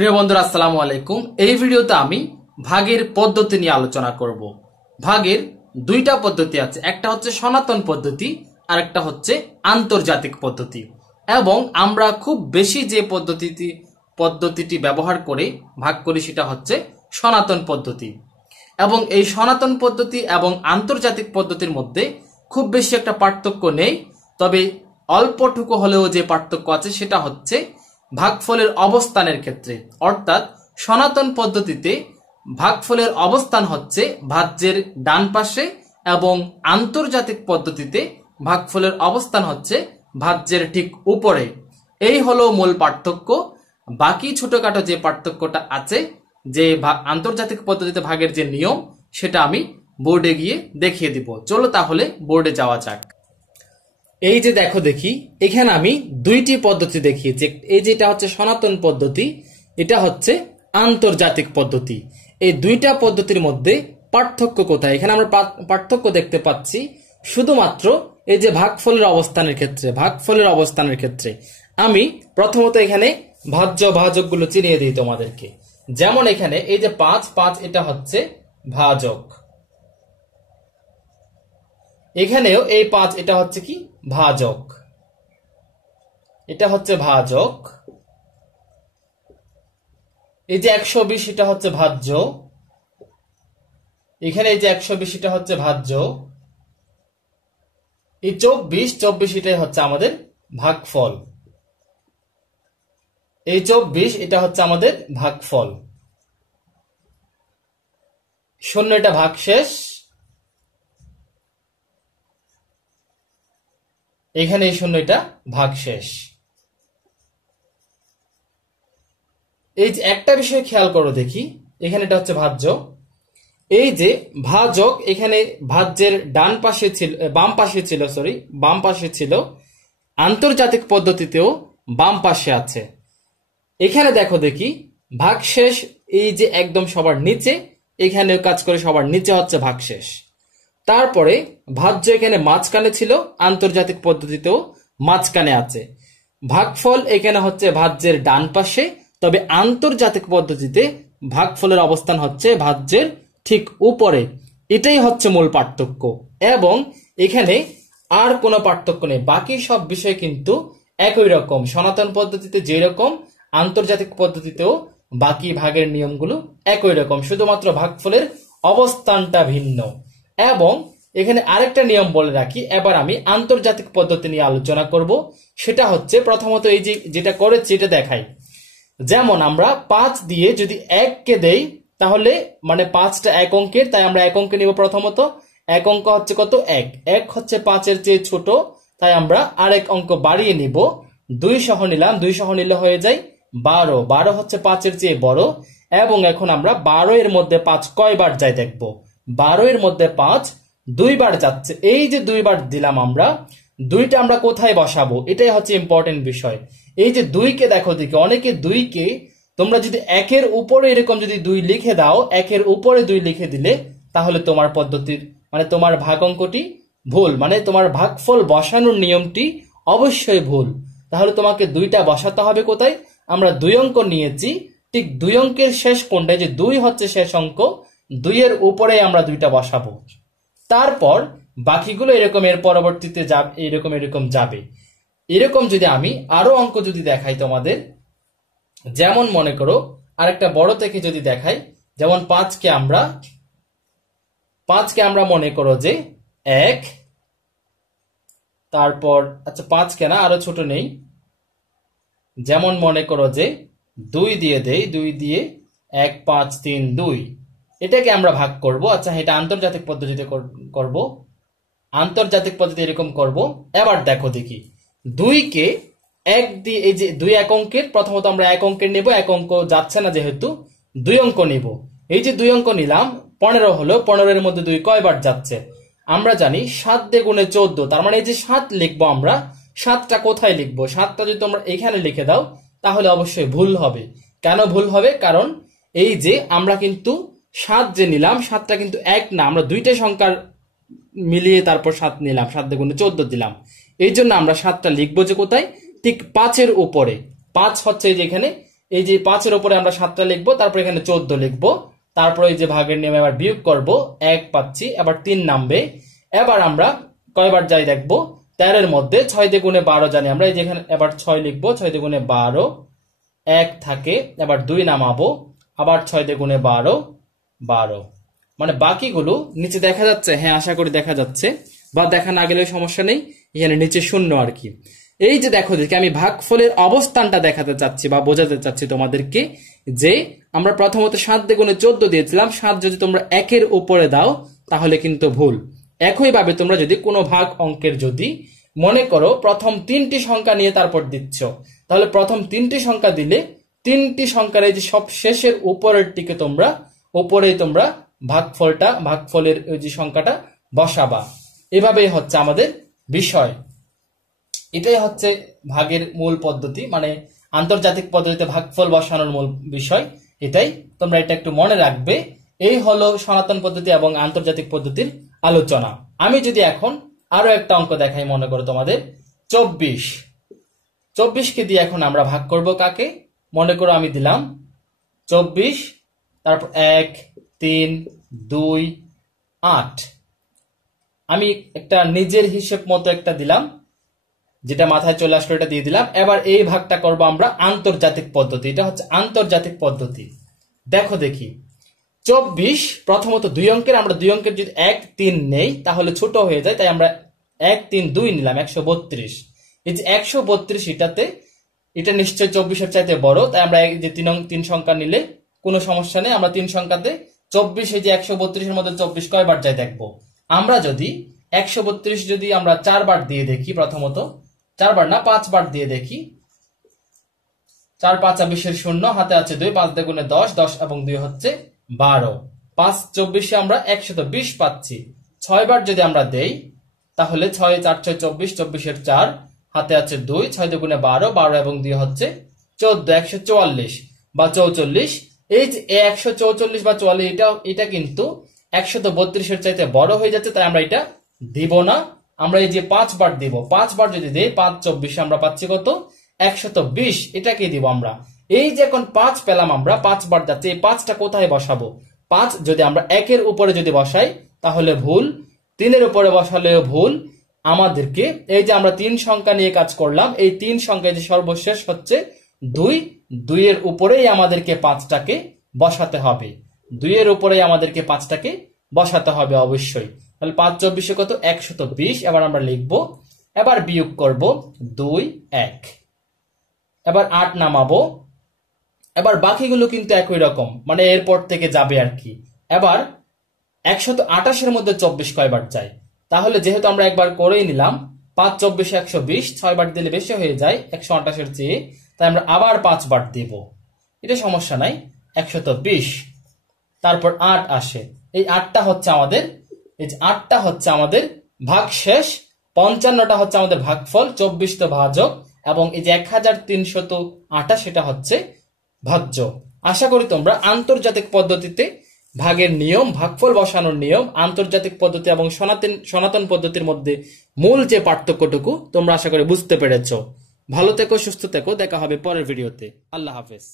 প্রিয় বন্ধুরা আসসালামু আলাইকুম। এই ভিডিওতে আমি ভাগের পদ্ধতি নিয়ে আলোচনা করব। ভাগের দুইটা পদ্ধতি আছে, একটা হচ্ছে সনাতন পদ্ধতি আর একটা হচ্ছে আন্তর্জাতিক পদ্ধতি। এবং আমরা খুব বেশি যে পদ্ধতিটি ব্যবহার করে ভাগ করি সেটা হচ্ছে সনাতন পদ্ধতি। এবং এই সনাতন পদ্ধতি এবং আন্তর্জাতিক পদ্ধতির মধ্যে খুব বেশি একটা পার্থক্য নেই, তবে অল্পটুকু হলেও যে পার্থক্য আছে সেটা হচ্ছে ভাগফলের অবস্থানের ক্ষেত্রে। অর্থাৎ সনাতন পদ্ধতিতে ভাগফলের অবস্থান হচ্ছে ভাজ্যের ডান পাশে এবং আন্তর্জাতিক পদ্ধতিতে ভাগফলের অবস্থান হচ্ছে ভাজ্যের ঠিক উপরে। এই হলো মূল পার্থক্য। বাকি ছোটখাটো যে পার্থক্যটা আছে, যে আন্তর্জাতিক পদ্ধতিতে ভাগের যে নিয়ম, সেটা আমি বোর্ডে গিয়ে দেখিয়ে দিব। চলো তাহলে বোর্ডে যাওয়া যাক। এই যে দেখি এখানে আমি দুইটি পদ্ধতি দেখিয়েছি। এই যেটা হচ্ছে সনাতন পদ্ধতি, এটা হচ্ছে আন্তর্জাতিক পদ্ধতি। এই দুইটা পদ্ধতির মধ্যে পার্থক্য কোথায়? এখানে আমরা পার্থক্য দেখতে পাচ্ছি শুধুমাত্র এই যে ভাগফলের অবস্থানের ক্ষেত্রে। আমি প্রথমত এখানে ভাজ্য ভাজকগুলো চিনিয়ে দিই তোমাদেরকে। যেমন এখানে এই যে 5 এটা হচ্ছে ভাজক, এখানেও এই 5 এটা হচ্ছে কি ভাজক, এটা হচ্ছে ভাজক। এই যে 120 এটা হচ্ছে ভাজ্য, এখানে এই যে 120 এটা হচ্ছে ভাজ্য। এই 24 এটাই হচ্ছে আমাদের ভাগফল। এই 24 এটা হচ্ছে আমাদের ভাগফল। 0 এটা ভাগশেষ, এখানে এই 0 এটা ভাগশেষ। এই যে একটা বিষয় খেয়াল করো দেখি, এখানে এটা হচ্ছে ভাজ্য। এই যে ভাজক এখানে ভাজ্যের বাম পাশে ছিল। আন্তর্জাতিক পদ্ধতিতেও বাম পাশে আছে। এখানে দেখি ভাগশেষ এই যে একদম সবার নিচে, এখানে কাজ করে সবার নিচে হচ্ছে ভাগশেষ। তারপরে ভাজ্য এখানে মাঝখানে ছিল, আন্তর্জাতিক পদ্ধতিতেও মাঝখানে আছে। ভাগফল এখানে হচ্ছে ভাজ্যের ডান পাশে, তবে আন্তর্জাতিক পদ্ধতিতে ভাগফলের অবস্থান হচ্ছে ভাজ্যের ঠিক উপরে। এটাই হচ্ছে মূল পার্থক্য। এবং এখানে আর কোনো পার্থক্য নেই, বাকি সব বিষয় কিন্তু একই রকম। সনাতন পদ্ধতিতে যেরকম, আন্তর্জাতিক পদ্ধতিতেও বাকি ভাগের নিয়মগুলো একই রকম, শুধুমাত্র ভাগফলের অবস্থানটা ভিন্ন। এবং এখানে আরেকটা নিয়ম বলে রাখি, এবার আমি আন্তর্জাতিক পদ্ধতি নিয়ে আলোচনা করব। সেটা হচ্ছে প্রথমত এই যে যেটা করেছি এটা দেখাই। যেমন আমরা 5 দিয়ে যদি 1 কে দেই, তাহলে মানে 5টা এক অঙ্কের, তাই আমরা এক অঙ্কে নিব। প্রথমত এক অঙ্ক হচ্ছে কত? 1 হচ্ছে 5-এর চেয়ে ছোট, তাই আমরা আরেক অঙ্ক বাড়িয়ে নিব। 2 সহ নিলাম, 2 সহ নিলে হয়ে যায় 12 হচ্ছে 5-এর চেয়ে বড়। এবং এখন আমরা 12 এর মধ্যে 5 কয়বার যায় দেখব। 12 এর মধ্যে 5 2 বার যাচ্ছে। এই যে 2 বার দিলাম আমরা, 2টা আমরা কোথায় বসাবো, এটাই হচ্ছে ইম্পর্টেন্ট বিষয়। এই যে 2 কে দেখো দিকে, অনেকে 2 কে তোমরা যদি 1-এর উপরে এরকম যদি 2 লিখে দাও, 1-এর উপরে 2 লিখে দিলে, তাহলে তোমার পদ্ধতির মানে তোমার ভাগ অঙ্কটি ভুল, মানে তোমার ভাগফল বসানোর নিয়মটি অবশ্যই ভুল। তাহলে তোমাকে 2টা বসাতে হবে কোথায়? আমরা 2 অঙ্ক নিয়েছি, ঠিক 2 অঙ্কের শেষ কোনটা? যে 2 হচ্ছে শেষ অঙ্ক, 2 এর উপরে আমরা 2টা বসাবো। তারপর বাকিগুলো এরকম এর পরবর্তীতে যাবে, এরকম যাবে। এরকম যদি আমি আরো অঙ্ক যদি দেখাই তোমাদের, যেমন মনে করো আরেকটা বড় থেকে যদি দেখাই, যেমন 5কে আমরা মনে করো যে 1, তারপর আচ্ছা 5কে না, আরো ছোট নেই, যেমন মনে করো যে 2 দিয়ে দেই, 2 দিয়ে 1 5 3 2, এটাকে আমরা ভাগ করব। আচ্ছা এটা আন্তর্জাতিক পদ্ধতিতে করব, আন্তর্জাতিক পদ্ধতি এরকম করব। এবার দেখো দেখি 2 কে 1 দিয়ে, এই যে 2 এক অঙ্কের, প্রথমত আমরা এক অঙ্কের নেব, এক অঙ্ক যাচ্ছে না যেহেতু 2 অঙ্ক নেব। এই যে 2 অঙ্ক নিলাম, 15 হলো, 15 এর মধ্যে 2 কয়বার যাচ্ছে? আমরা জানি 7 দিয়ে গুণে 14, তার মানে এই যে 7 লিখবো আমরা। 7টা কোথায় লিখবো? 7টা যদি তোমরা এখানে লিখে দাও তাহলে অবশ্যই ভুল হবে। কেন ভুল হবে? কারণ এই যে আমরা কিন্তু 7 যে নিলাম, 7টা কিন্তু 1 না, আমরা 2টা সংখ্যার মিলিয়ে তারপর 7 নিলাম, 7 দিয়ে গুণে 14 দিলাম। এই জন্য আমরা 7টা লিখবো যে কোথায়? ঠিক 5-এর উপরে। 5 হচ্ছে এই যে এখানে এই যে 5-এর উপরে আমরা 7টা লিখবো, তারপর এখানে 14 লিখবো, তারপর এই যে ভাগের নিয়মে আবার বিয়োগ করব, 1 পাচ্ছি, এবার 3 নামবে। এবার আমরা কয়বার যাই দেখবো, 13-এর মধ্যে 6 দিয়ে গুণে 12 জানি আমরা, এই যে এখানে এবার 6 লিখবো, 6 দিয়ে গুণে 12, 1 থাকে, এবার 2 নামাবো, আবার 6 দিয়ে গুণে 12, 12। মানে বাকিগুলো নিচে দেখা যাচ্ছে, হ্যাঁ আশা করি দেখা যাচ্ছে, বা দেখা না গেলেও সমস্যা নেই, এখানে নিচে শূন্য আর কি। এই যে দেখো দেখি আমি ভাগফলের অবস্থানটা দেখাতে চাচ্ছি বা বোঝাতে চাচ্ছি তোমাদেরকে, যে আমরা প্রথমত 7 দিয়ে গুণে 14 দিয়েছিলাম, 7 যদি তোমরা 1-এর উপরে দাও তাহলে কিন্তু ভুল। একইভাবে তোমরা যদি কোনো ভাগ অঙ্কের যদি মনে করো প্রথম 3টি সংখ্যা নিয়ে তারপর দিচ্ছ, তাহলে প্রথম 3টি সংখ্যা দিলে 3টি সংখ্যার এই যে সব শেষের উপরেরটিকে তোমরা উপরেই তোমরা ভাগফলের ওই যে সংখ্যাটা বসাবা। এভাবেই হচ্ছে আমাদের বিষয়। এটাই হচ্ছে ভাগের মূল পদ্ধতি, মানে আন্তর্জাতিক পদ্ধতিতে ভাগফল বসানোর মূল বিষয় এটাই। তোমরা এটা একটু মনে রাখবে। এই হলো সনাতন পদ্ধতি এবং আন্তর্জাতিক পদ্ধতির আলোচনা। আমি যদি এখন আরো একটা অঙ্ক দেখাই, মনে করো তোমাদের 24কে দিয়ে এখন আমরা ভাগ করব কাকে, মনে করো আমি দিলাম 24, তারপর 1, 3, 2, 8। আমি একটা নিজের হিসেব মতো একটা দিলাম, যেটা মাথায় চলে আসলো এটা দিয়ে দিলাম। এবার এই ভাগটা করব আমরা আন্তর্জাতিক পদ্ধতি, এটা হচ্ছে আন্তর্জাতিক পদ্ধতি। দেখো দেখি 24 প্রথমত 2 অঙ্কের, আমরা 2 অঙ্কের যদি 1, 3 নেই তাহলে ছোট হয়ে যায়, তাই আমরা 1, 3, 2 নিলাম, 132। এই যে 132 এটাতে, এটা নিশ্চয় 24-এর চাইতে বড়, তাই আমরা এই যে 3 সংখ্যা নিলে কোনো সমস্যা নেই। আমরা 3 সংখ্যাতে 24, এই যে 132-এর মধ্যে 24 কয়বার যায় দেখবো। আমরা যদি 132 যদি আমরা 4 বার দিয়ে দেখি, প্রথমত 4 বার না 5 বার দিয়ে দেখি, 4 5 20-এর 0, হাতে আছে 2, 5 দিয়ে গুণে 10, 10 এবং 2 হচ্ছে 12, 5 24-এ আমরা 120 পাচ্ছি। 6 বার যদি আমরা দেই তাহলে 6 4 6 24, 24-এর 4, হাতে আছে 2, 6 দিয়ে গুণে 12, 12 এবং 2 হচ্ছে 14, 144 বা 44। এই যে 144 বা 44 এটা কিন্তু 132-এর চাইতে বড় হয়ে যাচ্ছে, তাই আমরা এটা দিব না। আমরা এই যে 5 বার দিব, 5 বার যদি দেই 5 24 আমরা পাচ্ছি কত, 120, এটাকে দিব আমরা। এই যে এখন 5 পেলাম আমরা, 5 বার যাচ্ছে, এই 5টা কোথায় বসাবো, 5 যদি আমরা 1-এর উপরে যদি বসাই তাহলে ভুল, 3-এর উপরে বসালেও ভুল। আমাদেরকে এই যে আমরা 3 সংখ্যা নিয়ে কাজ করলাম, এই 3 সংখ্যা যে সর্বশেষ হচ্ছে 2, 2-এর উপরেই আমাদেরকে 5টাকে বসাতে হবে, 2-এর উপরেই আমাদেরকে 5টাকে বসাতে হবে অবশ্যই। তাহলে 5 24-এ কত, 120। এবার আমরা লিখবো, এবার বিয়োগ করব 2, 1, এবার 8 নামাবো। এবার বাকিগুলো কিন্তু একই রকম, মানে এরপর থেকে যাবে আর কি। এবার 128-এর মধ্যে 24 কয়বার যায়, তাহলে যেহেতু আমরা একবার করেই নিলাম, 5 24 120, 6 বার দিলে বেশি হয়ে যায় 128-এর চেয়ে, তাই আমরা আবার 5 বার দেব, এটা সমস্যা নাই, 120। তারপর 8 আসে, এই 8টা হচ্ছে আমাদের, এই যে 8টা হচ্ছে আমাদের ভাগশেষ, 55টা হচ্ছে আমাদের ভাগফল, 24 তো ভাজক, এবং এই যে 1328 সেটা হচ্ছে ভাজ্য। আশা করি তোমরা আন্তর্জাতিক পদ্ধতিতে ভাগের নিয়ম, ভাগফল বসানোর নিয়ম, আন্তর্জাতিক পদ্ধতি এবং সনাতন পদ্ধতির মধ্যে মূল যে পার্থক্যটুকু তোমরা আশা করি বুঝতে পেরেছো। ভালো থেকো, সুস্থ থেকো, দেখা হবে পরের ভিডিওতে। আল্লাহ হাফেজ।